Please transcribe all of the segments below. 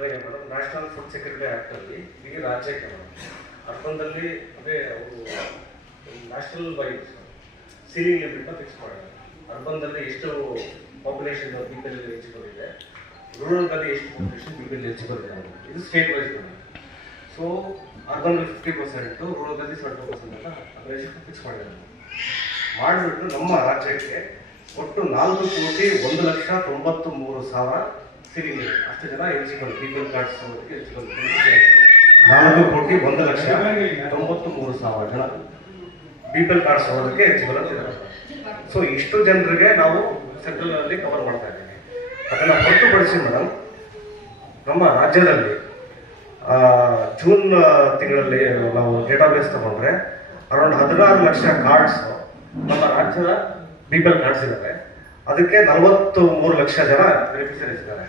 Madam national food security act ಅಲ್ಲಿ ಇಡೀ ರಾಜ್ಯಕ್ಕೆ ಅರ್ಬನ್ದಲ್ಲಿ ಅದೇ ಅವರು ನ್ಯಾಷನಲ್ ವೈಸ್ ಸೀಲಿಂಗ್ ಲಿಮಿಟ್ನ ಫಿಕ್ಸ್ ಮಾಡಿದ್ದಾರೆ. ಅರ್ಬನ್ದಲ್ಲಿ ಎಷ್ಟು ಪಾಪ್ಯುಲೇಷನ್ ಪೀಪಲ್ ಎಲಿಜಿಬಲ್ ಇದೆ, ರೂರಲ್ದಲ್ಲಿ ಎಷ್ಟು ಪಾಪ್ಯುಲೇಷನ್ ಪೀಪಲ್ ಎಲಿಜಿಬಲ್ ಇದೆ, ಇದು ಸ್ಟೇಟ್ ವೈಸ್ ಬಂದಿದೆ. ಸೊ ಅರ್ಬನ್ನಲ್ಲಿ 50%, ರೂರಲ್ದಲ್ಲಿ 70% ಅಂತ ರೇಷನ್ ಫಿಕ್ಸ್ ಮಾಡಿದ್ದಾರೆ. ಮಾಡಿಬಿಟ್ಟು ನಮ್ಮ ರಾಜ್ಯಕ್ಕೆ ಒಟ್ಟು 4,01,93,000 ಸೀಲಿಂಗ್ ಇದೆ. ಅಷ್ಟು ಜನ ಎಲಿಜಿಬಲ್ ಪೀಪಲ್ ಕಾರ್ಡ್ಸ್ ಎಲಿಜಿಬಲ್ 4,01,93,000 ಜನ ಪೀಪಲ್ ಕಾರ್ಡ್ಸ್ ಹೋಗೋದಕ್ಕೆ ಎಲಿಜಿಬಲ್ ಅಂತ ಇದ್ದಾರೆ. ಸೊ ಇಷ್ಟು ಜನರಿಗೆ ನಾವು ಸೆಂಟ್ರಲ್ ಅಲ್ಲಿ ಕವರ್ ಮಾಡ್ತಾ ಇದ್ದೀವಿ. ಅದನ್ನು ಹೊರತುಪಡಿಸಿ ಮೇಡಮ್ ನಮ್ಮ ರಾಜ್ಯದಲ್ಲಿ ಜೂನ್ ತಿಂಗಳಲ್ಲಿ ನಾವು ಡೇಟಾಬೇಸ್ ತಗೊಂಡ್ರೆ ಅರೌಂಡ್ 16 ಲಕ್ಷ ಕಾರ್ಡ್ಸ್ ನಮ್ಮ ರಾಜ್ಯದ ಪೀಪಲ್ ಕಾರ್ಡ್ಸ್ ಇದ್ದಾರೆ. ಅದಕ್ಕೆ 43 ಲಕ್ಷ ಜನ ಬೆನಿಫಿಷರೀಸ್ ಇದ್ದಾರೆ.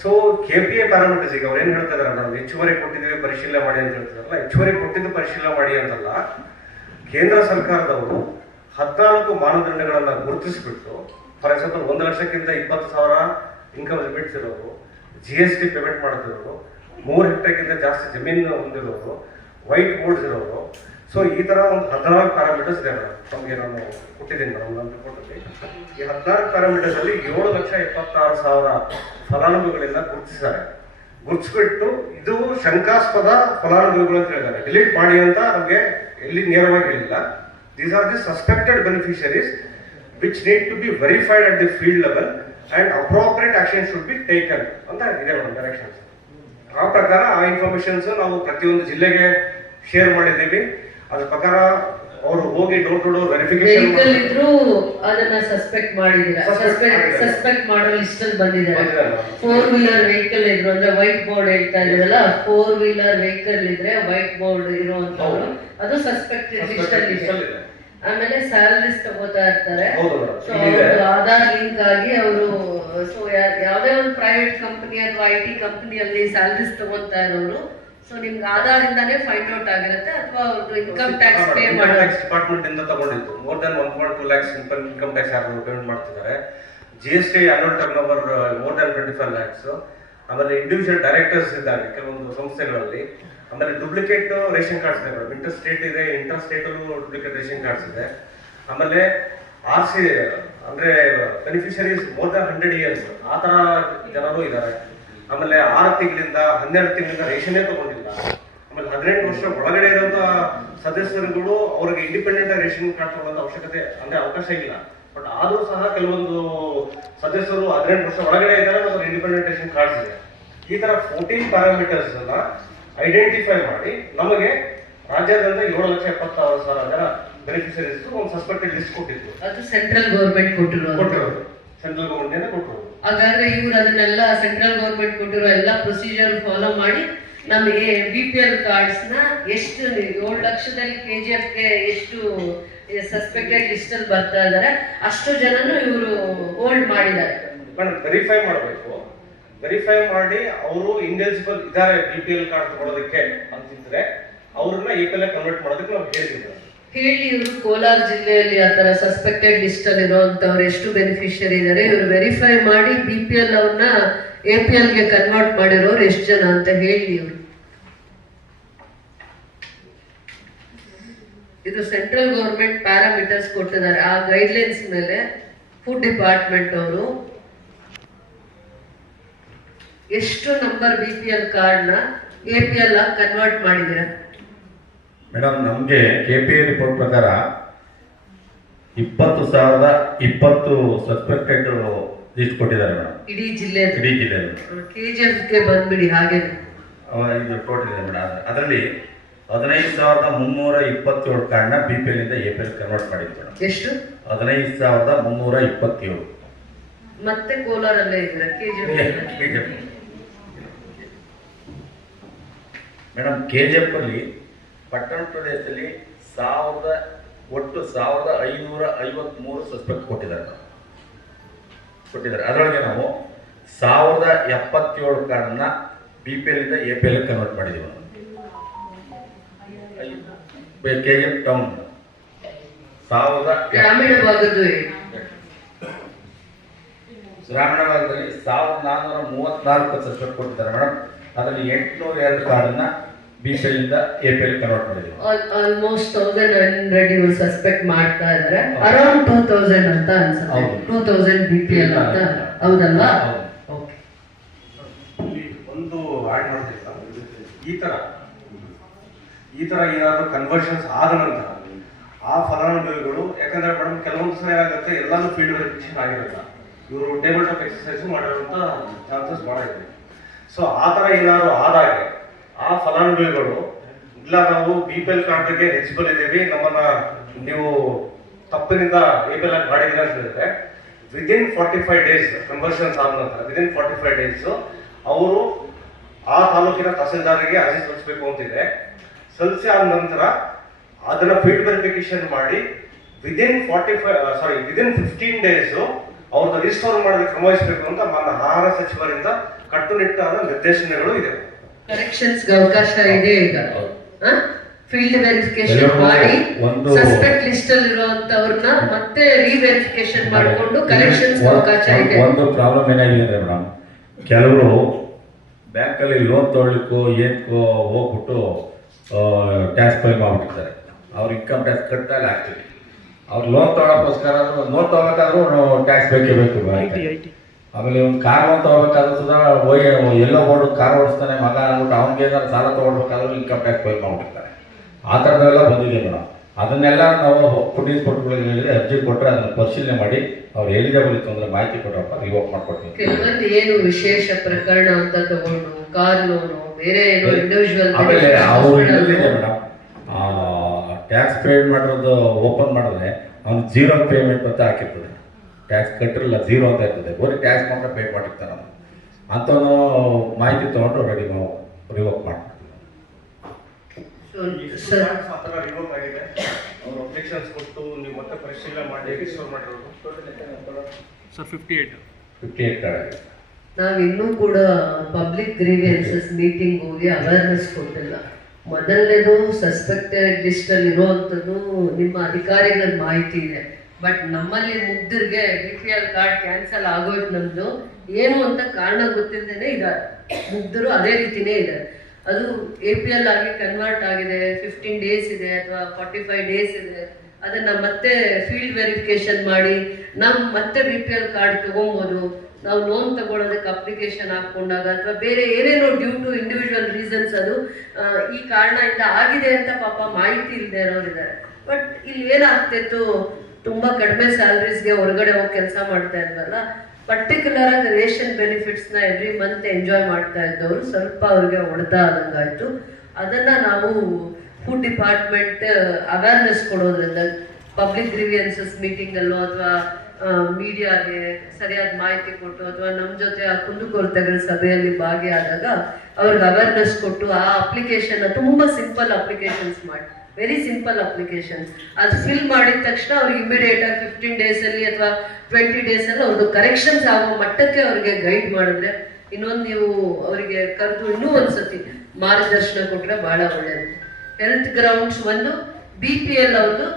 ಸೊ KPA ಪ್ಯಾರಾಮೀಟರ್ಸ್ ಈಗ ಅವ್ರು ಏನು ಹೇಳ್ತಾ ಇದ್ದಾರೆ, ನಾವು ಹೆಚ್ಚುವರಿ ಕೊಟ್ಟಿದ್ದೀವಿ ಪರಿಶೀಲನೆ ಮಾಡಿ ಅಂತ ಹೇಳ್ತಿದಾರಲ್ಲ, ಹೆಚ್ಚುವರಿ ಕೊಟ್ಟಿದ್ದು ಪರಿಶೀಲನೆ ಮಾಡಿ ಅಂತಲ್ಲ, ಕೇಂದ್ರ ಸರ್ಕಾರದವರು 14 ಮಾನದಂಡಗಳನ್ನು ಗುರುತಿಸಿಬಿಟ್ಟು, ಫಾರ್ ಎಕ್ಸಾಂಪಲ್ 1 ಲಕ್ಷಕ್ಕಿಂತ 20,000 ಇನ್ಕಮ್ ಲಿಮಿಟ್ಸ್ ಇರೋರು, GST ಪೇಮೆಂಟ್ ಮಾಡ್ತಿರೋರು, 3 ಹೆಕ್ಟೇರ್ಗಿಂತ ಜಾಸ್ತಿ ಜಮೀನು ಹೊಂದಿರೋರು, ವೈಟ್ ಬೋರ್ಡ್ಸ್ ಇರೋರು. ಸೊ ಈ ಥರ ಒಂದು 14 ಪ್ಯಾರಾಮೀಟರ್ಸ್ ಇದೆ ಮೇಡಮ್. ನಮಗೆ ನಾನು ಕೊಟ್ಟಿದ್ದೀನಿ ಮೇಡಮ್ ನನ್ನ ರಿಪೋರ್ಟಲ್ಲಿ. ಈ 14 ಪ್ಯಾರಾಮೀಟರ್ಸಲ್ಲಿ 7,76,000 ಫಲಾನುಭವಿಗಳಿಂದ ಗುರುತಿಸಿದ್ದಾರೆ. ಗುರುತಿಸ್ಬಿಟ್ಟು ಇದು ಶಂಕಾಸ್ಪದ ಫಲಾನುಭವಿಗಳು ಅಂತ ಹೇಳಿದ್ದಾರೆ. ಡಿಲೀಟ್ ಮಾಡಿ ಅಂತ ನಮಗೆ ಎಲ್ಲಿ ನೇರವಾಗಿ ಹೇಳಿಲ್ಲ. These are the suspected beneficiaries which need to be verified at the field level and appropriate action should be taken ಅಂತ ಇದೆ ಮೇಡಮ್ ಡೈರೆಕ್ಷನ್ಸ್. ಆ ಪ್ರಕಾರ ಆ ಇನ್ಫಾರ್ಮೇಶನ್ಸ್ ನಾವು ಪ್ರತಿಯೊಂದು ಜಿಲ್ಲೆಗೆ ಶೇರ್ ಮಾಡಿದ್ದೀವಿ. ಅದ್ರ ಪ್ರಕಾರ ಅವರು ಹೋಗಿ ಡೋರ್ ಟು ಡೋರ್ ವೆರಿಫಿಕೇಶನ್ ಇದ್ರು ಅದನ್ನ ಸಸ್ಪೆಕ್ಟ್ ಮಾಡಿದಿರಾ? ಸಸ್ಪೆಕ್ಟ್ ಮಾಡೋ ಲಿಸ್ಟ್ ಅಲ್ಲಿ ಬಂದಿದ್ದಾರೆ. 4 ವೀಲರ್ ವೆಹಿಕಲ್ ಇದ್ರು ಅಂದ್ರೆ ವೈಟ್ ಬೋರ್ಡ್ ಹೇಳ್ತಾ ಇದ್ರಲ್ಲ, 4 ವೀಲರ್ ವೆಹಿಕಲ್ ಇದ್ರೆ ವೈಟ್ ಬೋರ್ಡ್ ಇರುವಂತವ್ರು ಅದು ಸಸ್ಪೆಕ್ಟೆಡ್ ಲಿಸ್ಟ್ ಅಲ್ಲಿ ಇದೆ. ಆಮೇಲೆ ಸ್ಯಾಲರೀಸ್ ತಗೋತಾ ಇರ್ತಾರೆ. ಸೊ ಆಧಾರ್ ಲಿಂಕ್ ಆಗಿ ಅವರು ಸೊ ಯಾವ್ದೇ ಒಂದು ಪ್ರೈವೇಟ್ ಕಂಪನಿ ಅಥವಾ IT ಕಂಪನಿಯಲ್ಲಿ ಸ್ಯಾಲರೀಸ್ ತಗೋತಾ ಇರೋರು, ಸೊ ನಿಮ್ಗೆ ಆಧಾರ್ ಇಂದಾನೇ ಫೈಂಡ್ ಔಟ್ ಆಗಿರುತ್ತೆ ಅಥವಾ ಅವ್ರದ್ದು ಇನ್ಕಮ್ ಟ್ಯಾಕ್ಸ್ ಪೇ ಮಾಡೋ ಡಿಪಾರ್ಟ್ಮೆಂಟ್ ಇಂದ ತಗೊಂಡಿತ್ತು. More than 1.2 lakhs income tax ಯಾರು ಪೇಮೆಂಟ್ ಮಾಡ್ತಿದ್ದಾರೆ. GST annual turnover more than 25 lakhs. ಆಮೇಲೆ ಇಂಡಿವಿಜುವಲ್ ಡೈರೆಕ್ಟರ್ಸ್ ಇದ್ದಾರೆ ಕೆಲವೊಂದು ಸಂಸ್ಥೆಗಳಲ್ಲಿ. ಆಮೇಲೆ ಡೂಪ್ಲಿಕೇಟ್ ರೇಷನ್ ಕಾರ್ಡ್ಸ್ ಇದೆ, ಇಂಟರ್ ಸ್ಟೇಟ್ ಇದೆ, interstate duplicate ration cards ಇದೆ. ಆಮೇಲೆ RC ಅಂದ್ರೆ ಬೆನಿಫಿಷರೀಸ್ ಮೋರ್ ದನ್ 100 years ಆ ತರ ಜನರು ಇದ್ದಾರೆ. ಆಮೇಲೆ 6 ತಿಂಗಳಿಂದ 12 ತಿಂಗಳಿಂದ ರೇಷನ್ನೇ ತಗೊಂಡಿಲ್ಲ. ಆಮೇಲೆ 18 ವರ್ಷ ಒಳಗಡೆ ಇರುವಂತ ಸದಸ್ಯರುಗಳು ಅವ್ರಿಗೆ ಇಂಡಿಪೆಂಡೆಂಟ್ ರೇಷನ್ ಕಾರ್ಡ್ ತಗೊಳ್ಳೋ ಅವಶ್ಯಕತೆ ಅಂದ್ರೆ ಅವಕಾಶ ಇಲ್ಲ. ಬಟ್ ಆದ್ರೂ ಸಹ ಕೆಲವೊಂದು ಸದಸ್ಯರು 18 ವರ್ಷ ಒಳಗಡೆ ಇದ್ದಾರೆ ಮತ್ತು ಇಂಡಿಪೆಂಡೆಂಟ್ ರೇಷನ್ ಕಾರ್ಡ್ಸ್ ಇದೆ. ಈ ತರ 14 ಪ್ಯಾರಾಮೀಟರ್ಸ್ ಅನ್ನ ಐಡೆಂಟಿಫೈ ಮಾಡಿ ನಮಗೆ ರಾಜ್ಯಾದ್ಯಂತ 7,76,000 ಜನ ಬೆನಿಫಿಷರೀಸ್ ಒಂದು ಸಸ್ಪೆಕ್ಟೆಡ್ ಲಿಸ್ಟ್ ಕೊಟ್ಟಿತ್ತು. ಅದು ಸೆಂಟ್ರಲ್ ಗೌರ್ಮೆಂಟ್ ಕೊಟ್ಟಿರೋದು, ಸೆಂಟ್ರಲ್ ಗೌರ್ಮೆಂಟ್ ಕೊಟ್ಟಿರೋದು. ಹಾಗಾದ್ರೆ ಇವ್ರು ಅದನ್ನೆಲ್ಲ ಸೆಂಟ್ರಲ್ ಗೌರ್ಮೆಂಟ್ ಕೊಟ್ಟಿರೋ ಎಲ್ಲ ಪ್ರೊಸೀಜರ್ ಫಾಲೋ ಮಾಡಿ ನಮಗೆ BPL ಕಾರ್ಡ್ಸ್ ನ ಎಷ್ಟು 7 ಲಕ್ಷದಲ್ಲಿ KGFಗೆ ಎಷ್ಟು ಸಸ್ಪೆಕ್ಟೆಡ್ ಲಿಸ್ಟ್ ಅಲ್ಲಿ ಬರ್ತಾ ಇದಾರೆ ಅಷ್ಟು ಜನನು ಇವರು ಹೋಲ್ಡ್ ಮಾಡಿದ್ದಾರೆ. ಮೇಡಮ್ ವೆರಿಫೈ ಮಾಡಬೇಕು. ವೆರಿಫೈ ಮಾಡಿ ಅವರು ಇಂಎಲಿಜಿಬಲ್ ಇದ್ದಾರೆ BPL ಕಾರ್ಡ್ ತಗೊಳ್ಳೋದಕ್ಕೆ ಅಂತಿದ್ರೆ ಅವ್ರನ್ನ APL ಕನ್ವರ್ಟ್ ಮಾಡೋದಕ್ಕೆ ನಾವು ಹೇಳಿದ್ದೀವಿ. ಹೇಳಿ ಇವರು ಕೋಲಾರ ಜಿಲ್ಲೆಯಲ್ಲಿ ಆತರ ಸಸ್ಪೆಕ್ಟೆಡ್ ಲಿಸ್ಟ್ ಅಲ್ಲಿ ಇರುವಂತವ್ರು ಎಷ್ಟು ಬೆನಿಫಿಷಿಯರಿ ಇದ್ದಾರೆ, ಇವರು ವೆರಿಫೈ ಮಾಡಿ BPL ಅವ್ರನ್ನ APL ಗೆ ಕನ್ವರ್ಟ್ ಮಾಡಿರೋರು ಎಷ್ಟು ಜನ ಅಂತ ಹೇಳಿ ಇವರು. ಇದು ಸೆಂಟ್ರಲ್ ಗೌರ್ಮೆಂಟ್ ಪ್ಯಾರಾಮೀಟರ್ಸ್ ಕೊಟ್ಟಿದ್ದಾರೆ. ಆ ಗೈಡ್ಲೈನ್ಸ್ ಮೇಲೆ ಫುಡ್ ಡಿಪಾರ್ಟ್ಮೆಂಟ್ ಅವರು ಎಷ್ಟು ನಂಬರ್ BPL ಕಾರ್ಡ್ ನ APL ಆಗಿ ಕನ್ವರ್ಟ್ ಮಾಡಿದ್ದಾರೆ. ಮೇಡಮ್ ನಮಗೆ KPA ರಿಪೋರ್ಟ್ ಪ್ರಕಾರ 20,020 ಸಸ್ಪೆಕ್ಟೆಡ್ ಲಿಸ್ಟ್ ಕೊಟ್ಟಿದ್ದಾರೆ ಮೇಡಮ್ ಇಡೀ ಜಿಲ್ಲೆ. KGFಗೆ ಬಂದ್ಬಿಡಿ ಹಾಗೆ ಇದು ಟೋಟಲ್ ಇದೆ ಮೇಡಮ್. ಅದರಲ್ಲಿ 15,327 ಕಾರ್ಡ್ನ BPL ಇಂದ APL ಕನ್ವರ್ಟ್ ಮಾಡಿದ್ವಿ ಮೇಡಮ್. ಎಷ್ಟು? 15,327. ಮತ್ತೆ ಕೋಲಾರಲ್ಲೇ ಇದ್ದೀರಾ KGF? ಮೇಡಮ್ KGF ಅಲ್ಲಿ ಪಟ್ಟಣ ಪ್ರದೇಶದಲ್ಲಿ ಒಟ್ಟು 1,553 ಸಸ್ಪೆಕ್ಟ್ ಕೊಟ್ಟಿದ್ದಾರೆ. ಅದರೊಳಗೆ ನಾವು 1,077 ಕಾರ್ಡ್ನ BPL ಇಂದ APL ಕನ್ವರ್ಟ್ ಮಾಡಿದ್ದೀವಿ. KGF ಟೌನ್ ಗ್ರಾಮೀಣ ಭಾಗದ್ದು ಗ್ರಾಮೀಣ ಭಾಗದಲ್ಲಿ 1434 ಸಬ್ಸ್ಕ್ರೈಬ್ ಕೊಟ್ಟಿದ್ದಾರೆ ಮೇಡಮ್. ಅದರಲ್ಲಿ 802 ಕಾರ್ಡನ್ನ BPL ಇಂದ APL ಕನ್ವರ್ಟ್ ಮಾಡಿದ್ದೀವಿ. ಆಲ್ಮೋಸ್ಟ್ 1100 ಇವರು ಸಸ್ಪೆಕ್ಟ್ ಮಾಡ್ತಾ ಇದ್ದಾರೆ. ಅರೌಂಡ್ 2000 ಅಂತ ಅನ್ಸುತ್ತೆ. 2000 BPL ಅಂತ ಹೌದಲ್ವಾ? ಓಕೆ. ಒಂದು ಆಡ್ ಮಾಡ್ತೀವಿ ಸರ್. ಈ ತರ ಏನಾದ್ರು ಕನ್ವರ್ಷನ್ಸ್ ಆದ ನಂತರ ಆ ಫಲಾನುಭವಿಗಳು, ಯಾಕಂದ್ರೆ ಮೇಡಮ್ ಕೆಲವೊಂದು ಸಲ ಏನಾಗುತ್ತೆ, ಎಲ್ಲಾನು ಫೀಲ್ಡ್ ವೆರಿಫಿಕೇಶನ್ ಆಗಿರಲ್ಲ, ಇವರು ಟೇಬಲ್ ಟಾಪ್ ಎಕ್ಸರ್ಸೈಸ್ ಮಾಡಿರುವಂತ ಚಾನ್ಸಸ್ ಭಾಳ ಇದೆ. ಸೊ ಆ ತರ ಏನಾದ್ರು ಆದಾಗೆ ಆ ಫಲಾನುಭವಿಗಳು, ಇಲ್ಲ ನಾವು BPL ಕಾರ್ಡ್ಗೆ ಎಲಿಜಿಬಲ್ ಇದ್ದೀವಿ, ನಮ್ಮನ್ನ ನೀವು ತಪ್ಪಿನಿಂದ APL ಆಗಿ ಮಾಡಿದ್ದೀರಾ ಅಂತ ಹೇಳಿದ್ರೆ ವಿದಿನ್ 45 ಡೇಸ್ ಕನ್ವರ್ಷನ್ಸ್ ಆದ ನಂತರ ವಿದಿನ್ 45 ಡೇಸ್ ಅವರು ಆ ತಾಲೂಕಿನ ತಹಸೀಲ್ದಾರಿಗೆ ಅರ್ಜಿ ಸಲ್ಲಿಸಬೇಕು ಅಂತಿದೆ. ಸಲ್ಲಿಸಿ ಆದ ನಂತರ ಅದನ್ನ ಫೀಲ್ಡ್ ವೆರಿಫಿಕೇಶನ್ ಮಾಡಿ ವಿದಿನ್ 15 ಡೇಸ್ ಅವ್ರದ್ದು ರಿಸ್ಟೋರ್ ಮಾಡೋದಕ್ಕೆ ಕ್ರಮವಹಿಸಬೇಕು ಅಂತ ಮಾನ್ಯ ಆಹಾರ ಸಚಿವರಿಂದ ಕಟ್ಟುನಿಟ್ಟಾದ ನಿರ್ದೇಶನಗಳು ಇದೆ. ಕರೆಕ್ಷನ್ಸ್ಗೆ ಅವಕಾಶ ಇದೆ ಈಗ. ಫೀಲ್ಡ್ ವೆರಿಫಿಕೇಶನ್ ಮಾಡಿ ಸಸ್ಪೆಕ್ಟ್ ಲಿಸ್ಟ್ ಅಲ್ಲಿ ಇರುವಂತವ್ರನ್ನ ಮತ್ತೆ ರಿವೆರಿಫಿಕೇಶನ್ ಮಾಡಿಕೊಂಡು ಕರೆಕ್ಷನ್ಸ್ ಅವಕಾಶ ಇದೆ. ಒಂದು ಪ್ರಾಬ್ಲಮ್ ಏನಾಗಿದೆ ಅಂದ್ರೆ ಮೇಡಮ್, ಕೆಲವರು ಬ್ಯಾಂಕಲ್ಲಿ ಲೋನ್ ತೊಗೊಳ್ಲಿಕ್ಕೂ ಏನಕ್ಕೋ ಹೋಗ್ಬಿಟ್ಟು ಟ್ಯಾಕ್ಸ್ ಪೇ ಮಾಡ್ಬಿಟ್ಟಿರ್ತಾರೆ. ಅವ್ರು ಇನ್ಕಮ್ ಟ್ಯಾಕ್ಸ್ ಕಟ್ಟಲ್ಲ ಆಗ್ತದೆ. ಅವ್ರು ಲೋನ್ ತೊಗೊಳಕ್ಕೋಸ್ಕರ ಲೋನ್ ತೊಗೋಬೇಕಾದ್ರೂ ಟ್ಯಾಕ್ಸ್ ಬೇಕೇ ಬೇಕು. ಆಮೇಲೆ ಒಂದು ಕಾರ್ ಲೋನ್ ತೊಗೋಬೇಕಾದ್ರೂ ಸುಧಾ ಹೋಗಿ ಎಲ್ಲೋ ಓಡು ಕಾರ್ ಓಡಿಸ್ತಾನೆ ಮಗ ಅಂದ್ಬಿಟ್ಟು ಅವ್ನಿಗೆ ಏನಾದ್ರು ಸಾಲ ತೊಗೊಳ್ಬೇಕಾದ್ರೂ ಇನ್ಕಮ್ ಟ್ಯಾಕ್ಸ್ ಪೇ ಮಾಡ್ಬಿಟ್ಟಿರ್ತಾರೆ. ಆ ಥರದೆಲ್ಲ ಬಂದಿದೆ ಮೇಡಮ್. ಅದನ್ನೆಲ್ಲ ನಾವು ಪೊಲೀಸ್ ಕೊಟ್ಟುಗಳಿಗೆ ಹೇಳಿದ್ರೆ ಅರ್ಜಿ ಕೊಟ್ಟರೆ ಅದನ್ನು ಪರಿಶೀಲನೆ ಮಾಡಿ ಅವ್ರು ಎಲಿಜಿಬಲ್ ಇತ್ತು ಅಂದ್ರೆ ಮಾಹಿತಿ ಕೊಟ್ಟರಪ್ಪ ರಿವೋಕ್ ಮಾಡ್ಕೊಡ್ತೀವಿ. ಕೆಲವೊಂದು ಏನು ವಿಶೇಷ ಪ್ರಕರಣ ಅಂತ ತಗೊಂಡು ಕಾರ್ ಲೋನು ಬೇರೆ ಏನು ಇಂಡಿವಿಜುವಲ್ ಆಮೇಲೆ ಅವ್ರು ಇಲ್ಲಿದೆ ಮೇಡಮ್, ಟ್ಯಾಕ್ಸ್ ಪೇ ಮಾಡಿರೋದು ಓಪನ್ ಮಾಡಿದ್ರೆ ಅವ್ನು 0 ಪೇಮೆಂಟ್ ಅಂತ ಹಾಕಿರ್ತದೆ. ಟ್ಯಾಕ್ಸ್ ಕಟ್ಟಿರಲ್ಲ 0 ಅಂತ ಇರ್ತದೆ, ಬರೀ ಟ್ಯಾಕ್ಸ್ ಮಾತ್ರ ಪೇ ಮಾಡಿರ್ತಾನೆ ಅವನು. ಅಂಥವನು ಮಾಹಿತಿ ತೊಗೊಂಡು ರೆಡಿ ನಾವು ರಿವೋಕ್ ಮಾಡ್ತೀವಿ. ರಿವೋಕ್ ಆಗಿದೆ, ಅವ್ರು ಅಬ್ಜೆಕ್ಷನ್ಸ್ ಕೊಟ್ಟು ನೀವು ಮತ್ತೆ ಪರಿಶೀಲನೆ ಮಾಡಿ ರಿಸ್ಟೋರ್ ಮಾಡಿರೋದು ಸರ್ 58 ಕಾರ್ಡ್. ನಾವಿನ್ನೂ ಕೂಡ ಪಬ್ಲಿಕ್ ಗ್ರೀವಿಯನ್ಸಸ್ ಮೀಟಿಂಗ್ ಹೋಗಿ ಅವೇರ್ನೆಸ್ ಕೊಟ್ಟಿಲ್ಲ. ಮೊದಲನೇದು ಸಸ್ಪೆಕ್ಟೆಡ್ ಲಿಸ್ಟ್ ಅಲ್ಲಿ ಇರುವಂಥದ್ದು ನಿಮ್ಮ ಅಧಿಕಾರಿಗಳ ಮಾಹಿತಿ ಇದೆ. ಬಟ್ ನಮ್ಮಲ್ಲಿ ಮುಗ್ಧರಿಗೆ BPL ಕಾರ್ಡ್ ಕ್ಯಾನ್ಸಲ್ ಆಗೋಯ್ತು ನಮ್ದು ಏನು ಅಂತ ಕಾರಣ ಗೊತ್ತಿಲ್ಲದೇನೆ ಇದ್ದಾರೆ. ಮುಗ್ಧರು ಅದೇ ರೀತಿನೇ ಇದೆ. ಅದು APL ಆಗಿ ಕನ್ವರ್ಟ್ ಆಗಿದೆ, 15 ಡೇಸ್ ಇದೆ ಅಥವಾ 45 ಡೇಸ್ ಇದೆ, ಅದನ್ನ ಮತ್ತೆ ಫೀಲ್ಡ್ ವೆರಿಫಿಕೇಶನ್ ಮಾಡಿ ಮತ್ತೆ BPL ಕಾರ್ಡ್ ತಗೊಬೋದು. ನಾವು ಲೋನ್ ತಗೊಳ್ಳೋದಕ್ಕೆ ಅಪ್ಲಿಕೇಶನ್ ಹಾಕೊಂಡಾಗ ಅಥವಾ ಬೇರೆ ಏನೇನೋ ಡ್ಯೂ ಟು ಇಂಡಿವಿಜುವಲ್ ರೀಸನ್ಸ್ ಅದು ಈ ಕಾರಣದಿಂದ ಆಗಿದೆ ಅಂತ ಪಾಪ ಮಾಹಿತಿ ಇಲ್ಲದೆ ಇರೋರಿದ್ದಾರೆ. ಬಟ್ ಇಲ್ಲಿ ಏನಾಗ್ತಿತ್ತು, ತುಂಬಾ ಕಡಿಮೆ ಸ್ಯಾಲರೀಸ್ಗೆ ಹೊರಗಡೆ ಹೋಗಿ ಕೆಲಸ ಮಾಡ್ತಾ ಇದ್ವಲ್ಲ, ಪರ್ಟಿಕ್ಯುಲರ್ ಆಗಿ ರೇಷನ್ ಬೆನಿಫಿಟ್ಸ್ನ ಎವ್ರಿ ಮಂತ್ ಎಂಜಾಯ್ ಮಾಡ್ತಾ ಇದ್ದವರು ಸ್ವಲ್ಪ ಅವ್ರಿಗೆ ಹೊಡೆತ ಆದಂಗಾಯ್ತು. ಅದನ್ನ ನಾವು ಫುಡ್ ಡಿಪಾರ್ಟ್ಮೆಂಟ್ ಅವೇರ್ನೆಸ್ ಕೊಡೋದ್ರಿಂದ ಪಬ್ಲಿಕ್ ಗ್ರೀವಿಯನ್ಸಸ್ ಮೀಟಿಂಗಲ್ಲೋ ಅಥವಾ ಮೀಡಿಯಾಗೆ ಸರಿಯಾದ ಮಾಹಿತಿ ಕೊಟ್ಟು ಅಥವಾ ನಮ್ಮ ಜೊತೆ ಆ ಕುಂದುಕೊರತೆಗಳ ಸಭೆಯಲ್ಲಿ ಭಾಗಿಯಾದಾಗ ಅವ್ರಿಗೆ ಅವೇರ್ನೆಸ್ ಕೊಟ್ಟು ಆ ಅಪ್ಲಿಕೇಶನ್ ತುಂಬಾ ಸಿಂಪಲ್ ಅಪ್ಲಿಕೇಶನ್ಸ್ ಮಾಡಿ, ವೆರಿ ಸಿಂಪಲ್ ಅಪ್ಲಿಕೇಶನ್, ಅದು ಫಿಲ್ ಮಾಡಿದ ತಕ್ಷಣ ಅವ್ರಿಗೆ ಇಮಿಡಿಯೇಟ್ ಆಗಿ 15 ಡೇಸ್ ಅಲ್ಲಿ ಅಥವಾ 20 ಡೇಸ್ ಅಲ್ಲಿ ಅವ್ರದ್ದು ಕರೆಕ್ಷನ್ಸ್ ಆಗೋ ಮಟ್ಟಕ್ಕೆ ಅವ್ರಿಗೆ ಗೈಡ್ ಮಾಡಿದ್ರೆ, ಇನ್ನೊಂದು ನೀವು ಅವರಿಗೆ ಕರೆದು ಇನ್ನೂ ಒಂದ್ಸತಿ ಮಾರ್ಗದರ್ಶನ ಕೊಟ್ರೆ ಬಹಳ ಒಳ್ಳೆಯದು. ಹೆಲ್ತ್ ಗ್ರೌಂಡ್ಸ್ ಒಂದು BPL ಅವ್ರದ್ದು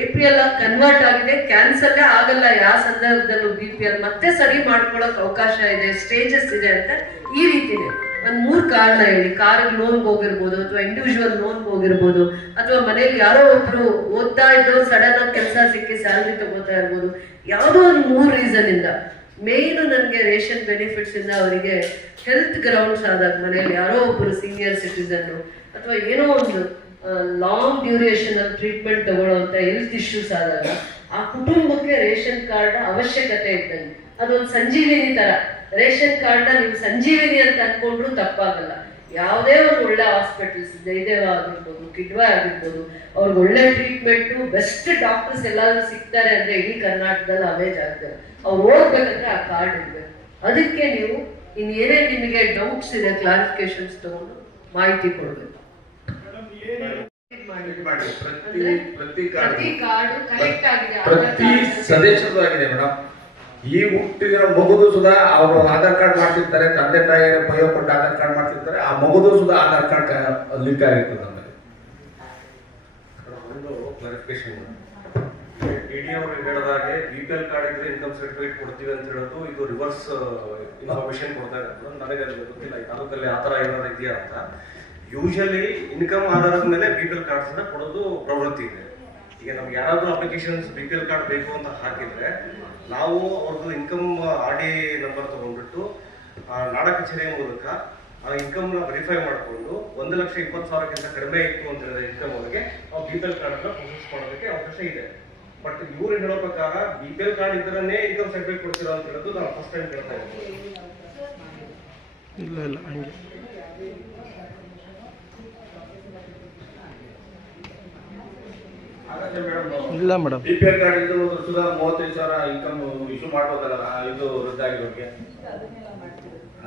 APL ಕನ್ವರ್ಟ್ ಆಗಿದೆ, ಕ್ಯಾನ್ಸಲ್ ಆಗಲ್ಲ ಯಾವ ಸಂದರ್ಭದಲ್ಲೂ. BPL ಮತ್ತೆ ಸರಿ ಮಾಡ್ಕೊಳಕ್ ಅವಕಾಶ ಇದೆ, ಸ್ಟೇಜಸ್ ಇದೆ ಅಂತ ಈ ರೀತಿನೇ ಒಂದ್ 3 ಕಾರಣ ಹೇಳಿ. ಕಾರಿಗೆ ಲೋನ್ಗೆ ಹೋಗಿರ್ಬೋದು ಅಥವಾ ಇಂಡಿವಿಜುವಲ್ ಲೋನ್ಗೆ ಹೋಗಿರ್ಬೋದು ಅಥವಾ ಮನೇಲಿ ಯಾರೋ ಒಬ್ರು ಓದ್ತಾ ಇದ್ದವ್ರು ಸಡನ್ ಆಗಿ ಕೆಲಸ ಸಿಕ್ಕಿ ಸ್ಯಾಲ್ರಿ ತಗೋತಾ ಇರ್ಬೋದು. ಯಾವುದೋ ಒಂದು 3 ರೀಸನ್ ಇಂದ ಮೇನ್ ನನಗೆ ರೇಷನ್ ಬೆನಿಫಿಟ್ಸ್ ಇಂದ ಅವರಿಗೆ ಹೆಲ್ತ್ ಗ್ರೌಂಡ್ಸ್ ಆದಾಗ ಮನೇಲಿ ಯಾರೋ ಒಬ್ರು ಸೀನಿಯರ್ ಸಿಟಿಸನ್ ಅಥವಾ ಏನೋ ಒಂದು ಲಾಂಗ್ ಡ್ಯೂರೇಷನ್ ಅಲ್ಲಿ ಟ್ರೀಟ್ಮೆಂಟ್ ತಗೊಳ್ಳುವಂತ ಹೆಲ್ತ್ ಇಶ್ಯೂಸ್ ಆದಾಗ ಆ ಕುಟುಂಬಕ್ಕೆ ರೇಷನ್ ಕಾರ್ಡ್ ಅವಶ್ಯಕತೆ ಇದ್ದಂಗೆ. ಅದೊಂದು ಸಂಜೀವಿನಿ ತರ. ರೇಷನ್ ಕಾರ್ಡ್ ನೀವು ಸಂಜೀವಿನಿ ಅಂತ ಅನ್ಕೊಂಡ್ರು ತಪ್ಪಾಗಲ್ಲ. ಯಾವುದೇ ಒಂದು ಒಳ್ಳೆ ಹಾಸ್ಪಿಟಲ್ಸ್ ಇದೆ, ಜಯದೇವ ಆಗಿರ್ಬೋದು, ಕಿಡ್ವಾ ಆಗಿರ್ಬೋದು, ಅವ್ರಿಗೆ ಒಳ್ಳೆ ಟ್ರೀಟ್ಮೆಂಟ್, ಬೆಸ್ಟ್ ಡಾಕ್ಟರ್ಸ್ ಎಲ್ಲಾದ್ರೂ ಸಿಗ್ತಾರೆ ಅಂದ್ರೆ ಇಡೀ ಕರ್ನಾಟಕದಲ್ಲಿ ಅವೇ ಜಾಗದಲ್ಲಿ ಅವ್ರು ಹೋಗ್ಬೇಕಂದ್ರೆ ಆ ಕಾರ್ಡ್ ಇರ್ಬೇಕು. ಅದಕ್ಕೆ ನೀವು ಇನ್ನೇನೇ ನಿಮಗೆ ಡೌಟ್ಸ್ ಇದೆ ಕ್ಲಾರಿಫಿಕೇಶನ್ಸ್ ತಗೊಂಡು ಮಾಹಿತಿ ಕೊಡ್ಬೇಕು. ಪ್ರತಿ ಸದಸ್ಯರಾಗಿದೆ ಮೇಡಮ್. ಈ ಹುಟ್ಟಿದ ಮಗುದು ಸುಧಾ ಅವರು ಆಧಾರ್ ಕಾರ್ಡ್ ಮಾಡ್ತಿರ್ತಾರೆ, ತಂದೆ ತಾಯಿಯರ ಪಯ ಕೊಟ್ಟು ಆಧಾರ್ ಕಾರ್ಡ್ ಮಾಡ್ತಿರ್ತಾರೆ, ಆ ಮಗುದು ಸುಧಾ ಆಧಾರ್ ಕಾರ್ಡ್ ಲಿಂಕ್ ಆಗಿರ್ತದೆ. ನಮ್ಮಲ್ಲಿ ಒಂದು ಕ್ಲಾರಿಫಿಕೇಶನ್, ಅವರು ಹೇಳಿದಾಗೆ BPL ಕಾರ್ಡ್ ಇದ್ರೆ ಇನ್ಕಮ್ ಸರ್ಟಿಫಿಕೇಟ್ ಕೊಡ್ತೀವಿ ಅಂತ ಹೇಳೋದು ಇದು ರಿವರ್ಸ್ ಇನ್ಫಾರ್ಮೇಶನ್ ಕೊಡ್ತಾ ಇರೋದು. ನನಗೆ ಅದು ಗೊತ್ತಿಲ್ಲ ಈ ತಾಲೂಕಲ್ಲಿ ಆ ಥರ ಏನಾದ್ರು ಇದೆಯಾ ಅಂತ. ಯೂಶಲಿ ಇನ್ಕಮ್ ಆಧಾರದ ಮೇಲೆ BPL ಕಾರ್ಡ್ಸ್ನ ಕೊಡೋದು ಪ್ರವೃತ್ತಿ ಇದೆ. ಈಗ ನಮ್ಗೆ ಯಾರಾದರೂ ಅಪ್ಲಿಕೇಶನ್ಸ್ BPL ಕಾರ್ಡ್ ಬೇಕು ಅಂತ ಹಾಕಿದ್ರೆ ನಾವು ಅವ್ರದ್ದು ಇನ್ಕಮ್ RD ನಂಬರ್ ತೊಗೊಂಡ್ಬಿಟ್ಟು ನಾಡ ಕಚೇರಿಯ ಮೂಲಕ ಆ ಇನ್ಕಮ್ನ ವೆರಿಫೈ ಮಾಡಿಕೊಂಡು 1,20,000 ಕಡಿಮೆ ಇತ್ತು ಅಂತ ಹೇಳಿದ್ರೆ ಇನ್ಕಮ್ ಅವರಿಗೆ ನಾವು BPL ಕಾರ್ಡನ್ನು ಪ್ರೊಸೆಸ್ ಮಾಡೋದಕ್ಕೆ ಅವಕಾಶ ಇದೆ. ಬಟ್ ಇವ್ರು ಹೇಳೋ ಪ್ರಕಾರ BPL ಕಾರ್ಡ್ ಇದ್ದರನ್ನೇ ಇನ್ಕಮ್ ಸರ್ಟಿಫಿಕೇಟ್ ಕೊಡ್ತೀರಾ ಅಂತ ಹೇಳೋದು ನಾನು ಫಸ್ಟ್ ಟೈಮ್ ಕೇಳ್ತಾ ಇದ್ದೀನಿ. ಇಲ್ಲ ಹಂಗೆ ಇಲ್ಲ ಮೇಡಮ್. BPL ಕಾರ್ಡ್ ಇದ್ದು ಸುಧಾ 35,000 ಇನ್ಕಮ್ ಇಶ್ಯೂ ಮಾಡ್ಬೋದಲ್ಲ, ಇದು ವೃದ್ಧಾಗಿರೋರಿಗೆ.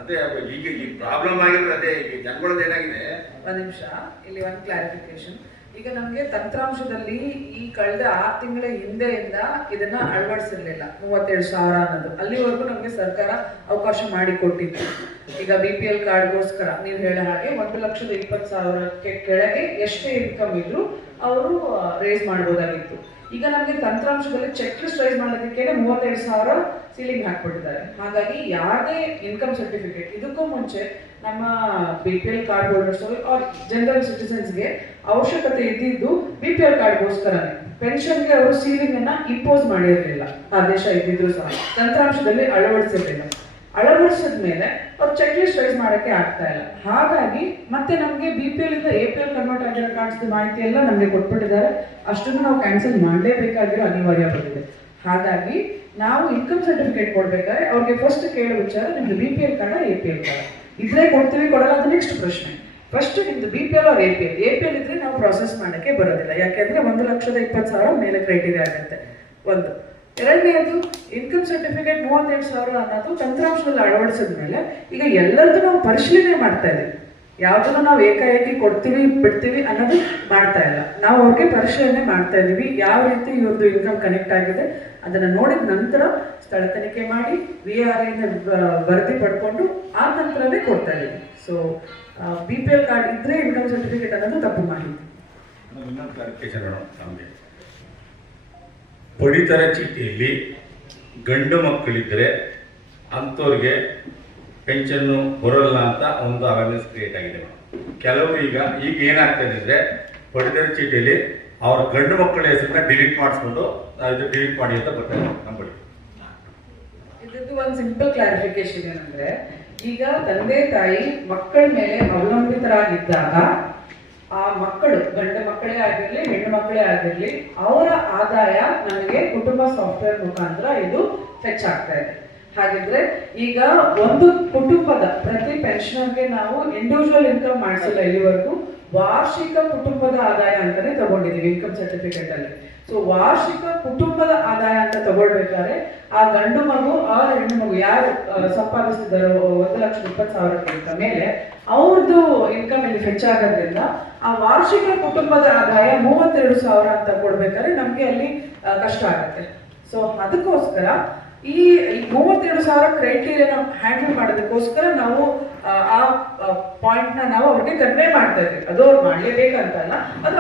ಅದೇ ಈಗ ಪ್ರಾಬ್ಲಮ್ ಆಗಿದ್ರೆ ಅದೇ ಈಗ ಜನಗಳದ್ದು ಏನಾಗಿದೆ. ಒಂದು ನಿಮಿಷ, ಇಲ್ಲಿ ಒಂದು ಕ್ಲಾರಿಫಿಕೇಶನ್. ಈಗ ನಮಗೆ ತಂತ್ರಾಂಶದಲ್ಲಿ ಈ ಕಳೆದ 6 ತಿಂಗಳ ಹಿಂದೆಯಿಂದ ಇದನ್ನ ಅಳವಡಿಸಿರ್ಲಿಲ್ಲ 37,000 ಅನ್ನೋದು. ಅಲ್ಲಿವರೆಗೂ ನಮಗೆ ಸರ್ಕಾರ ಅವಕಾಶ ಮಾಡಿಕೊಟ್ಟಿತ್ತು. ಈಗ BPL ಕಾರ್ಡ್ಗೋಸ್ಕರ ನೀವು ಹೇಳೋ ಹಾಗೆ 1,20,000 ಕೆಳಗೆ ಎಷ್ಟೇ ಇನ್ಕಮ್ ಇದ್ರು ಅವರು ರೇಸ್ ಮಾಡ್ಬೋದಾಗಿತ್ತು. ಈಗ ನಮಗೆ ತಂತ್ರಾಂಶದಲ್ಲಿ ಚೆಕ್ ಲಿಸ್ಟ್ ರೈಸ್ ಮಾಡೋದಕ್ಕೆ 37,000 ಸೀಲಿಂಗ್ ಹಾಕ್ಬಿಟ್ಟಿದ್ದಾರೆ. ಹಾಗಾಗಿ ಯಾರದೇ ಇನ್ಕಮ್ ಸರ್ಟಿಫಿಕೇಟ್ ಇದಕ್ಕೂ ಮುಂಚೆ ನಮ್ಮ BPL card holders are general ಸಿಟಿಸನ್ಸ್ಗೆ ಅವಶ್ಯಕತೆ ಇದ್ದಿದ್ದು BPL ಕಾರ್ಡ್ಗೋಸ್ಕರನೇ. ಪೆನ್ಷನ್ಗೆ ಅವರು ಸೀಲಿಂಗ್ ಅನ್ನ ಇಂಪೋಸ್ ಮಾಡಿರಲಿಲ್ಲ, ಆದೇಶ ಇದ್ದಿದ್ರು ಸಹ ತಂತ್ರಾಂಶದಲ್ಲಿ ಅಳವಡಿಸಿರಲಿಲ್ಲ. ಅಳವಡಿಸಿದ ಮೇಲೆ ಅವ್ರು ಚೆಕ್ ಲಿಸ್ಟ್ ರೈಸ್ ಮಾಡೋಕ್ಕೆ ಆಗ್ತಾ ಇಲ್ಲ. ಹಾಗಾಗಿ ಮತ್ತೆ ನಮಗೆ BPL ಇಂದ APL ಕನ್ವರ್ಟ್ ಆಗಿರೋ ಕಾರ್ಡ್ಸ್ ಮಾಹಿತಿ ಎಲ್ಲ ನಮಗೆ ಕೊಟ್ಬಿಟ್ಟಿದ್ದಾರೆ. ಅಷ್ಟನ್ನು ನಾವು ಕ್ಯಾನ್ಸಲ್ ಮಾಡಲೇಬೇಕಾಗಿರೋ ಅನಿವಾರ್ಯ ಬಂದಿದೆ. ಹಾಗಾಗಿ ನಾವು ಇನ್ಕಮ್ ಸರ್ಟಿಫಿಕೇಟ್ ಕೊಡ್ಬೇಕಾದ್ರೆ ಅವ್ರಿಗೆ ಫಸ್ಟ್ ಕೇಳೋ ವಿಚಾರ ನಿಮ್ದು BPL ಕಾರ್ಡ APL ಕಾರ್ಡ್ ಇದ್ರೆ ಕೊಡ್ತೀವಿ, ಕೊಡಲ್ಲ ಅದು ನೆಕ್ಸ್ಟ್ ಪ್ರಶ್ನೆ. ಫಸ್ಟ್ ನಿಮ್ದು BPL ಆರ್ APL ಇದ್ರೆ ನಾವು ಪ್ರಾಸೆಸ್ ಮಾಡೋಕ್ಕೆ ಬರೋದಿಲ್ಲ. ಯಾಕೆಂದ್ರೆ 1,20,000 ಮೇಲೆ ಕ್ರೈಟೀರಿಯಾ ಆಗುತ್ತೆ. ಒಂದು ಎರಡನೇದು ಇನ್ಕಮ್ ಸರ್ಟಿಫಿಕೇಟ್ 37,000 ಅನ್ನೋದು ತಂತ್ರಾಂಶದಲ್ಲಿ ಅಳವಡಿಸಿದ ಮೇಲೆ ಈಗ ಎಲ್ಲರದ್ದು ನಾವು ಪರಿಶೀಲನೆ ಮಾಡ್ತಾ ಇದ್ದೀವಿ. ಯಾವುದನ್ನು ನಾವು ಏಕಾಏಕಿ ಕೊಡ್ತೀವಿ ಬಿಡ್ತೀವಿ ಅನ್ನೋದು ಮಾಡ್ತಾ ಇಲ್ಲ. ನಾವು ಅವ್ರಿಗೆ ಪರಿಶೀಲನೆ ಮಾಡ್ತಾ ಇದ್ದೀವಿ. ಯಾವ ರೀತಿ ಇವ್ರದ್ದು ಇನ್ಕಮ್ ಕನೆಕ್ಟ್ ಆಗಿದೆ ಅದನ್ನು ನೋಡಿದ ನಂತರ ಸ್ಥಳ ತನಿಖೆ ಮಾಡಿ VRI ವರದಿ ಪಡ್ಕೊಂಡು ಆ ನಂತರವೇ ಕೊಡ್ತಾ ಇದ್ದೀವಿ. ಸೊ BPL ಕಾರ್ಡ್ ಇದ್ರೆ ಇನ್ಕಮ್ ಸರ್ಟಿಫಿಕೇಟ್ ಅನ್ನೋದು ತಪ್ಪು ಮಾಹಿತಿ. ಇನ್ನೊಂದು ಕ್ಲಾರಿಫಿಕೇಶನ್ ಮೇಡಮ್, ನಮಗೆ ಪಡಿತರ ಚೀಟಿಯಲ್ಲಿ ಗಂಡು ಮಕ್ಕಳಿದ್ರೆ ಅಂಥವ್ರಿಗೆ ಪೆನ್ಷನ್ನು ಬರೋಲ್ಲ ಅಂತ ಒಂದು ಅವೇರ್ನೆಸ್ ಕ್ರಿಯೇಟ್ ಆಗಿದೆ ಮೇಡಮ್. ಕೆಲವರು ಈಗ ಏನಾಗ್ತದೆ ಅಂದರೆ ಪಡಿತರ ಚೀಟಿಯಲ್ಲಿ ಅವ್ರ ಗಂಡು ಮಕ್ಕಳ ಹೆಸರನ್ನ ಡಿಲೀಟ್ ಮಾಡಿಸ್ಕೊಂಡು ಇದು ಡಿಲೀಟ್ ಮಾಡಿ ಅಂತ ಬರ್ತಾರೆ ನಮ್ಮ ಬಳಿ. ಇದದ್ದು ಒಂದು ಸಿಂಪಲ್ ಕ್ಲಾರಿಫಿಕೇಶನ್ ಏನಂದ್ರೆ, ಈಗ ತಂದೆ ತಾಯಿ ಮಕ್ಕಳ ಮೇಲೆ ಅವಲಂಬಿತರಾಗಿದ್ದಾಗ ಆ ಮಕ್ಕಳು ಗಂಡು ಮಕ್ಕಳೇ ಆಗಿರ್ಲಿ ಹೆಣ್ಣು ಮಕ್ಕಳೇ ಆಗಿರ್ಲಿ ಅವರ ಆದಾಯ ನಮಗೆ ಕುಟುಂಬ ಸಾಫ್ಟ್ವೇರ್ ಮುಖಾಂತರ ಇದು ಫೆಚ್ ಆಗ್ತಾ ಇದೆ. ಹಾಗಿದ್ರೆ ಈಗ ಒಂದು ಕುಟುಂಬದ ಪ್ರತಿ ಪೆನ್ಷನರ್ಗೆ ನಾವು ಇಂಡಿವಿಜುವಲ್ ಇನ್ಕಮ್ ಮಾಡಿಸಿಲ್ಲ ಇಲ್ಲಿವರೆಗೂ, ವಾರ್ಷಿಕ ಕುಟುಂಬದ ಆದಾಯ ಅಂತಾನೆ ತಗೊಂಡಿದೀವಿ ಇನ್ಕಮ್ ಸರ್ಟಿಫಿಕೇಟ್ ಅಲ್ಲಿ. ಸೊ ವಾರ್ಷಿಕ ಕುಟುಂಬದ ಆದಾಯ ಅಂತ ತಗೊಳ್ಬೇಕಾದ್ರೆ ಆ ಗಂಡು ಮಗು ಆ ಹೆಣ್ಣು ಮಗು ಯಾರು ಸಂಪಾದಿಸಿದಾರೋ 1,20,000 ಮೇಲೆ ಅವ್ರದ್ದು ಇನ್ಕಮ್ ಇಲ್ಲಿ ಹೆಚ್ಚಾಗೋದ್ರಿಂದ ಆ ವಾರ್ಷಿಕ ಕುಟುಂಬದ ಆದಾಯ 32,000 ಅಂತ ಕೊಡ್ಬೇಕಾದ್ರೆ ನಮ್ಗೆ ಅಲ್ಲಿ ಕಷ್ಟ ಆಗುತ್ತೆ. ಸೊ ಅದಕ್ಕೋಸ್ಕರ ಈ 32,000 ಕ್ರೈಟೀರಿಯಾನ ಹ್ಯಾಂಡಲ್ ಮಾಡೋದಕ್ಕೋಸ್ಕರ ನಾವು ಆ ಪಾಯಿಂಟ್ನ ನಾವು ಅವ್ರಿಗೆ ಕನ್ವೆ ಮಾಡ್ತಾ ಇದ್ವಿ. ಅದು ಅವ್ರು ಮಾಡಲೇಬೇಕಂತಲ್ಲ, ಅದು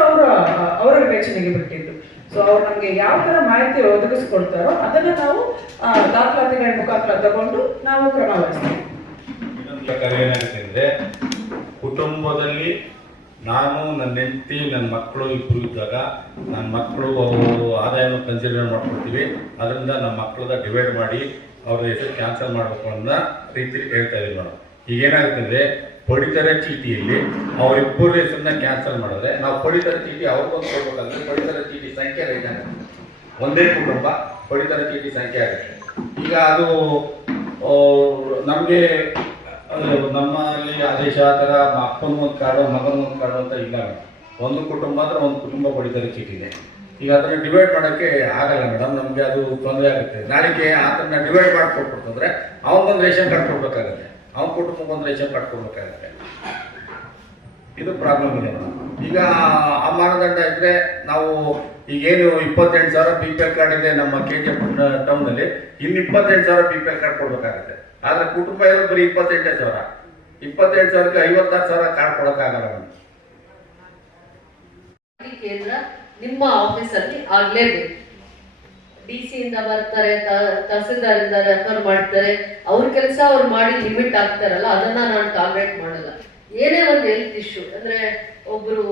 ಅವರ ವಿವೇಚನೆಗೆ ಬಿಟ್ಟಿದ್ದು. ಸೊ ಅವ್ರು ನಮಗೆ ಯಾವ ತರ ಮಾಹಿತಿ ಒದಗಿಸ್ಕೊಡ್ತಾರೋ ಅದನ್ನ ನಾವು ದಾಖಲಾತಿಗಳ ಮುಖಾಂತರ ತಗೊಂಡು ನಾವು ಕ್ರಮ ವಹಿಸ್ತೀವಿ. ಇನ್ನೊಂದು ಪ್ರಕಾರ ಏನಾಗುತ್ತೆ ಅಂದರೆ, ಕುಟುಂಬದಲ್ಲಿ ನಾನು ನನ್ನ ಹೆಂಡತಿ ನನ್ನ ಮಕ್ಕಳು ಇಬ್ಬರು ಇದ್ದಾಗ ನನ್ನ ಮಕ್ಕಳು ಆದಾಯವನ್ನು ಕನ್ಸಿಡರ್ ಮಾಡ್ಕೊಳ್ತೀವಿ. ಅದರಿಂದ ನಮ್ಮ ಮಕ್ಕಳದ ಡಿವೈಡ್ ಮಾಡಿ ಅವ್ರ ಹೆಸರು ಕ್ಯಾನ್ಸಲ್ ಮಾಡಬೇಕು ಅನ್ನೋ ರೀತಿಯಲ್ಲಿ ಹೇಳ್ತಾ ಇದ್ದೀವಿ ಮೇಡಮ್. ಈಗ ಏನಾಗುತ್ತೆ ಅಂದರೆ, ಪಡಿತರ ಚೀಟಿಯಲ್ಲಿ ಅವರಿಬ್ಬರ ಹೆಸರನ್ನ ಕ್ಯಾನ್ಸಲ್ ಮಾಡಿದ್ರೆ ನಾವು ಪಡಿತರ ಚೀಟಿ ಅವ್ರಿಗೊಂದು ಕೊಡ್ಬೇಕಾದ್ರೆ ಪಡಿತರ ಚೀಟಿ ಸಂಖ್ಯೆ ಇದ್ದಾನೆ ಒಂದೇ ಕುಟುಂಬ ಪಡಿತರ ಚೀಟಿ ಸಂಖ್ಯೆ ಆಗುತ್ತೆ. ಈಗ ಅದು ನಮಗೆ ನಮ್ಮಲ್ಲಿ ಆದೇಶ ಆ ಥರ ಅಪ್ಪನೊಂದು ಕಾರ್ಡು ಮಗನೊಂದು ಕಾರ್ಡು ಅಂತ ಇಲ್ಲ ಮೇಡಮ್. ಒಂದು ಕುಟುಂಬ ಅಂದರೆ ಒಂದು ಕುಟುಂಬ ಪಡಿತರ ಚೀಟಿ ಇದೆ. ಈಗ ಅದನ್ನು ಡಿವೈಡ್ ಮಾಡೋಕ್ಕೆ ಆಗಲ್ಲ ಮೇಡಮ್, ನಮಗೆ ಅದು ತೊಂದರೆ ಆಗುತ್ತೆ. ನಾಳೆಗೆ ಅದನ್ನು ಡಿವೈಡ್ ಮಾಡಿಕೊಟ್ಬಿಡ್ತಂದ್ರೆ ಅವನಿಗೊಂದು ರೇಷನ್ ಕಾರ್ಡ್ ಕೊಡ್ಬೇಕಾಗತ್ತೆ, ಅವನ ಕುಟುಂಬಕ್ಕೊಂದು ರೇಷನ್ ಕಾರ್ಡ್ ಕೊಡ್ಬೇಕಾಗತ್ತೆ. ಇದು ಪ್ರಾಬ್ಲಮ್ ಇದೆ ಮೇಡಮ್. ಈಗ ಆ ಮಾನದಂಡ ಇದ್ದರೆ ನಾವು ಈಗೇನು 28,000 BPL ಕಾರ್ಡ್ ಇದೆ ನಮ್ಮ KGF ಟೌನಲ್ಲಿ, ಇನ್ನು 28,000 BPL ಕಾರ್ಡ್ ಕೊಡ್ಬೇಕಾಗತ್ತೆ. ಆದರೆ ಕುಟುಂಬ ಇರೋದು ಬರೀ 28,000. 28,000ಕ್ಕೆ 56,000 ಕಾರ್ಡ್ ಕೊಡೋಕ್ಕಾಗಲ್ಲ ಮೇಡಮ್. ಕೇಂದ್ರ ನಿಮ್ಮ ಆಫೀಸಲ್ಲಿ ಆಗ್ಲೇಬೇಕು. DC ಇಂದ ಬರ್ತಾರೆ, ತಹಸೀಲ್ದಾರ್ ಇಂದ ರೆಫರ್ ಮಾಡ್ತಾರೆ, ಅವ್ರ ಕೆಲಸ ಅವ್ರು ಮಾಡಿ ಲಿಮಿಟ್ ಆಗ್ತಾರಲ್ಲ, ಅದನ್ನ ನಾನು ಟಾರ್ಗೆಟ್ ಮಾಡಲ್ಲ. ಏನೇ ಒಂದು ಹೆಲ್ತ್ ಇಶ್ಯೂ ಅಂದ್ರೆ, ಒಬ್ರು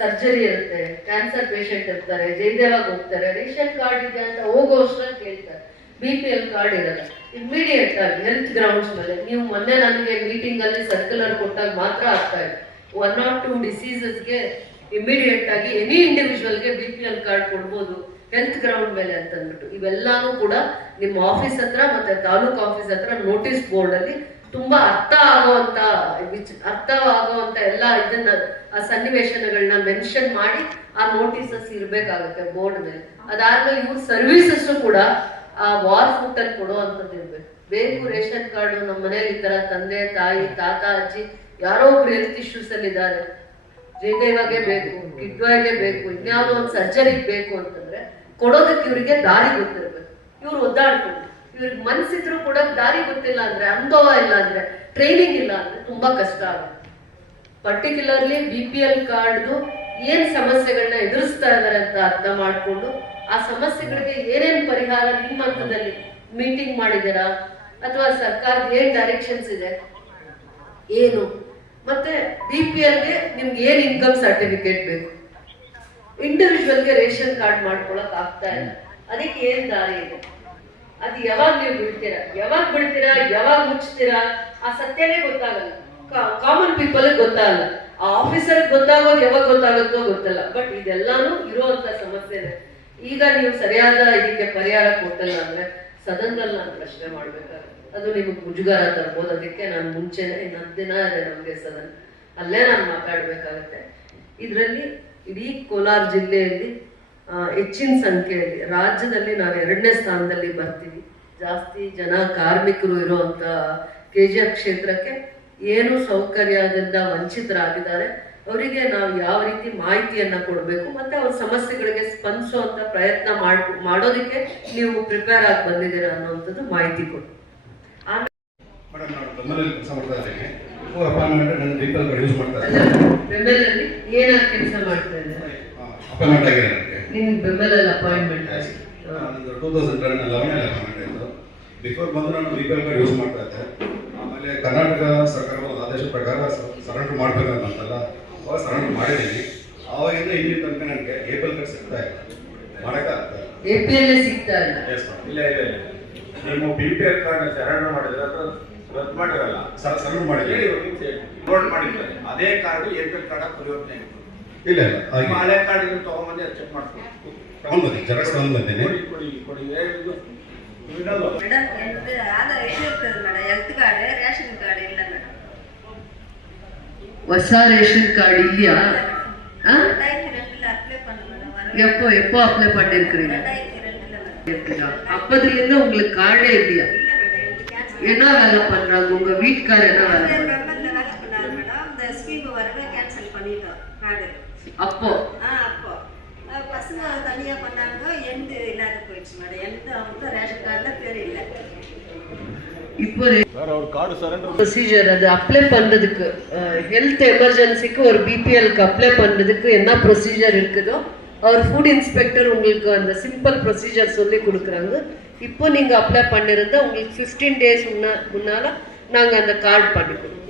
ಸರ್ಜರಿ ಇರುತ್ತೆ, ಕ್ಯಾನ್ಸರ್ ಪೇಷಂಟ್ ಇರ್ತಾರೆ, ಜಯದೇವಾಗ ಹೋಗ್ತಾರೆ, ರೇಷನ್ ಕಾರ್ಡ್ ಇದೆ ಅಂತ ಹೋಗೋ ಅಷ್ಟ್ರಲ್ಲಿ ಕೇಳ್ತಾರೆ, BPL ಕಾರ್ಡ್ ಇರಲ್ಲ. ಇಮಿಡಿಯೇಟ್ ಆಗಿ ಹೆಲ್ತ್ ಗ್ರೌಂಡ್ಸ್ ಮೇಲೆ, ನೀವು ಮೊನ್ನೆ ನನಗೆ ಮೀಟಿಂಗ್ ಅಲ್ಲಿ ಸರ್ಕ್ಯುಲರ್ ಕೊಟ್ಟಾಗ ಮಾತ್ರ ಆಗ್ತಾ ಇದೆ, 1 or 2 ಡಿಸೀಸಸ್ಗೆ ಇಮಿಡಿಯೇಟ್ ಆಗಿ ಎನಿ ಇಂಡಿವಿಜುವಲ್ಗೆ BPL ಕಾರ್ಡ್ ಕೊಡ್ಬೋದು ಹೆಲ್ತ್ ಗ್ರೌಂಡ್ ಮೇಲೆ ಅಂತ ಅಂದ್ಬಿಟ್ಟು. ಇವೆಲ್ಲಾನು ಕೂಡ ನಿಮ್ಮ ಆಫೀಸ್ ಹತ್ರ ಮತ್ತೆ ತಾಲೂಕು ಆಫೀಸ್ ಹತ್ರ ನೋಟಿಸ್ ಬೋರ್ಡ್ ಅಲ್ಲಿ ತುಂಬಾ ಅರ್ಥ ಆಗುವಂತ ಎಲ್ಲ ಇದನ್ನ ಆ ಸನ್ನಿವೇಶನಗಳನ್ನ ಮೆನ್ಷನ್ ಮಾಡಿ ಆ ನೋಟಿಸಸ್ ಇರ್ಬೇಕಾಗುತ್ತೆ ಬೋರ್ಡ್ ಮೇಲೆ. ಅದಾದ್ಮೇಲೆ ಇವ್ರ ಸರ್ವಿಸಸ್ ಕೂಡ ಆ ವಾರ್ ಫುಟ್ ಅಲ್ಲಿ ಕೊಡುವಂಥದ್ದು ಇರ್ಬೇಕು. ಬೇಕು ರೇಷನ್ ಕಾರ್ಡ್, ನಮ್ಮ ಮನೇಲಿ ಈ ತರ ತಂದೆ ತಾಯಿ ತಾತ ಅಜ್ಜಿ ಯಾರೋ ಒಬ್ರು ಹೆಲ್ತ್ ಇಶ್ಯೂಸ್ ಅಲ್ಲಿ ಇದ್ದಾರೆ, ಜಯದೇವಾಗೆ ಬೇಕು, ಕಿಡ್ವಾಗೆ ಬೇಕು, ಇನ್ಯಾವುದೋ ಒಂದು ಸರ್ಜರಿಗೆ ಬೇಕು ಅಂತಂದ್ರೆ ಕೊಡೋದಕ್ಕೆ ಇವರಿಗೆ ದಾರಿ ಗೊತ್ತಿರ್ಬೇಕು. ಇವ್ರು ಒದ್ದಾಡ್ಕೊಂಡು ಇವ್ರಿಗೆ ಮನ್ಸಿದ್ರು ಕೂಡ ದಾರಿ ಗೊತ್ತಿಲ್ಲ ಅಂದ್ರೆ, ಅನುಭವ ಇಲ್ಲ ಅಂದ್ರೆ, ಟ್ರೈನಿಂಗ್ ಇಲ್ಲ ಅಂದ್ರೆ ತುಂಬಾ ಕಷ್ಟ ಆಗುತ್ತೆ. ಪರ್ಟಿಕ್ಯುಲರ್ಲಿ BPL ಕಾರ್ಡ್ದು ಏನ್ ಸಮಸ್ಯೆಗಳನ್ನ ಎದುರಿಸ್ತಾ ಇದಾರೆ ಅಂತ ಅರ್ಥ ಮಾಡ್ಕೊಂಡು ಆ ಸಮಸ್ಯೆಗಳಿಗೆ ಏನೇನ್ ಪರಿಹಾರ ನಿಮ್ಮ ಹಂತದಲ್ಲಿ ಮೀಟಿಂಗ್ ಮಾಡಿದ್ದೀರಾ, ಅಥವಾ ಸರ್ಕಾರದ ಏನ್ ಡೈರೆಕ್ಷನ್ಸ್ ಇದೆ ಏನು, ಮತ್ತೆ BPLಗೆ ನಿಮ್ಗೆ ಏನ್ ಇನ್ಕಮ್ ಸರ್ಟಿಫಿಕೇಟ್ ಬೇಕು, ಇಂಡಿವಿಜುವಲ್ಗೆ ರೇಷನ್ ಕಾರ್ಡ್ ಮಾಡ್ಕೊಳಕ್ ಆಗ್ತಾ ಇಲ್ಲ, ಅದಕ್ಕೆ ಏನ್ ದಾರಿ ಇದೆ, ಅದು ಯಾವಾಗ ನೀವು ಬಿಡ್ತೀರಾ, ಯಾವಾಗ ಮುಚ್ತೀರಾ, ಆ ಸತ್ಯನೇ ಗೊತ್ತಾಗಲ್ಲ. ಕಾಮನ್ ಪೀಪಲ್ ಗೊತ್ತಾಗಲ್ಲ, ಆ ಆಫೀಸರ್ ಗೊತ್ತಾಗೋದು ಯಾವಾಗ ಗೊತ್ತಾಗುತ್ತೋ ಗೊತ್ತಲ್ಲ. ಬಟ್ ಇದೆಲ್ಲಾನು ಇರುವಂತ ಸಮಸ್ಯೆ ಇದೆ. ಈಗ ನೀವು ಸರಿಯಾದ ಇದಕ್ಕೆ ಪರಿಹಾರ ಕೊಟ್ಟಲ್ಲ ಅಂದ್ರೆ ಸದನದಲ್ಲಿ ನಾನು ಪ್ರಶ್ನೆ ಮಾಡ್ಬೇಕಾಗುತ್ತೆ, ಅದು ನಿಮಗೆ ಮುಜುಗರ ತರ್ಬೋದು. ಅದಕ್ಕೆ ನಾನು ಮುಂಚೆನೆ 10 ದಿನ ಇದೆ ನಮ್ಗೆ ಸದನ, ಅಲ್ಲೇ ನಾನು ಮಾತಾಡ್ಬೇಕಾಗತ್ತೆ. ಇದರಲ್ಲಿ ಇಡೀ ಕೋಲಾರ ಜಿಲ್ಲೆಯಲ್ಲಿ ಹೆಚ್ಚಿನ ಸಂಖ್ಯೆಯಲ್ಲಿ, ರಾಜ್ಯದಲ್ಲಿ ನಾವು 2ನೇ ಸ್ಥಾನದಲ್ಲಿ ಬರ್ತೀವಿ. ಜಾಸ್ತಿ ಜನ ಕಾರ್ಮಿಕರು ಇರುವಂತ KGF ಕ್ಷೇತ್ರಕ್ಕೆ ಏನು ಸೌಕರ್ಯದಿಂದ ವಂಚಿತರಾಗಿದ್ದಾರೆ, ಅವರಿಗೆ ನಾವು ಯಾವ ರೀತಿ ಮಾಹಿತಿಯನ್ನ ಕೊಡಬೇಕು, ಮತ್ತೆ ಅವ್ರ ಸಮಸ್ಯೆಗಳಿಗೆ ಸ್ಪಂದಿಸುವಂತ ಪ್ರಯತ್ನ ಮಾಡೋದಕ್ಕೆ ನೀವು ಪ್ರಿಪೇರ್ ಆಗಿ ಬಂದಿದ್ದೀರಾ ಅನ್ನುವಂಥದ್ದು ಮಾಹಿತಿ ಕೊಡಿ. ಮೇಡಮ್, ನಾನು ಬೆಂಬಲಲ್ಲಿ ಕೆಲಸ ಮಾಡ್ತಾ ಇದ್ದೀನಿ. ಅಪಾಯಿಂಟ್ಮೆಂಟ್ ನನ್ನ BPL ಕಾರ್ಡ್ ಯೂಸ್ ಮಾಡ್ತಾ ಅಲ್ಲ, ಬೆಂಬಲಲ್ಲಿ ಏನಾಗಿ ಕೆಲಸ ಮಾಡ್ತಾ ಇದ್ದಾರೆ? ಅಪಾಯಿಂಟ್ಮೆಂಟ್ ಆಗಿದೆ ನನಗೆ. ನಿಮ್ಗೆ ಬೆಂಬಲಲ್ಲಿ ಅಪಾಯಿಂಟ್ಮೆಂಟ್ ಆಗಿ? ನಂದು 2011 ಅಪಾಯಿಂಟ್ಮೆಂಟ್ ಆಯಿತು. ಬಿಫೋರ್ ಬಂದು ನಾನು BPL ಕಾರ್ಡ್ ಯೂಸ್ ಮಾಡ್ತಾ ಇದ್ದೆ. ಆಮೇಲೆ ಕರ್ನಾಟಕ ಸರ್ಕಾರದ ಒಂದು ಆದೇಶದ ಪ್ರಕಾರ ಸರೆಂಡರ್ ಮಾಡಬೇಕಂತಲ್ಲ, ಅವಾಗ ಸರೆಂಡರ್ ಮಾಡಿದ್ದೀನಿ. ಆವಾಗಿಂದ ಇಲ್ಲಿ ತನಕ ನನಗೆ APL ಕಾರ್ಡ್ ಸಿಗ್ತಾ ಇಲ್ಲ, ಮಾಡೋಕ್ಕಾಗ್ತಾ ಇಲ್ಲ. APL ಸಿಗ್ತಾ ಇಲ್ಲ? ಇಲ್ಲ ನೀವು BPL ಕಾರ್ಡ್ ಸರೆಂಡರ್ ಮಾಡಿದ್ರೆ ಅಥವಾ ರದ್ದು ಮಾಡಿರಲ್ಲ, ಸರೆಂಡರ್ ಮಾಡಿದ್ದೀನಿ, ನೋಟ್ ಮಾಡಿರ್ತಾರೆ. ಅದೇ ಕಾರ್ಡ್ APL ಕಾರ್ಡ್ ಪರಿವರ್ತನೆ ಆಗಿತ್ತು. ಇಲ್ಲ ಹಳೆ ಕಾರ್ಡ್ ತಗೊಂಡ್ಬಂದು ಚೆಕ್ ಮಾಡ್ಕೊಂಡು ತಗೊಂಡ್ಬಂದಿ, ಜೆರಾಕ್ಸ್ ತಗೊಂಡು ಬಂದೀನಿ. ಕೊಡಿ ಮೇಡಮ್, ಆಧಾರ್ ಇರ್ತದೆ madam, health card, ration card ಇಲ್ಲ ಮೇಡಮ್. ಹೊಸ ರೇಷನ್ ಕಾರ್ಡ್ இல்லையா? அப்ளை பண்ண மேடம். எப்போ அப்ளை பண்ணிருக்கீங்க? அப்பதிலிருந்து உங்களுக்கு கார்டே இல்லையா? என்ன வேலை பண்றாங்க உங்க வீட்டுக்காரர்? என்ன வேலை வேலை பண்ணாரு மேடம். இந்த ஸ்கீம் வரவே கேன்சல் பண்ணிட்டோம் கார்டு. அப்போ பசங்க தனியா பண்ணாங்க, எந்த இல்லாத போயிடுச்சு மேடம். எந்த அவங்க ரேஷன் கார்டுல பேர் இல்லை. இப்போ ப்ரொசீஜர் அது அப்ளை பண்றதுக்கு, ஹெல்த் எமர்ஜென்சிக்கு ஒரு BPLக்கு அப்ளை பண்றதுக்கு என்ன ப்ரொசீஜர் இருக்குதோ அவர் ஃபுட் இன்ஸ்பெக்டர் உங்களுக்கு அந்த சிம்பிள் ப்ரொசீஜர் சொல்லி கொடுக்குறாங்க. இப்போ நீங்க அப்ளை பண்ணிருந்தா உங்களுக்கு 15 days முன்னால நாங்க அந்த கார்டு பண்ணி கொடுப்போம்.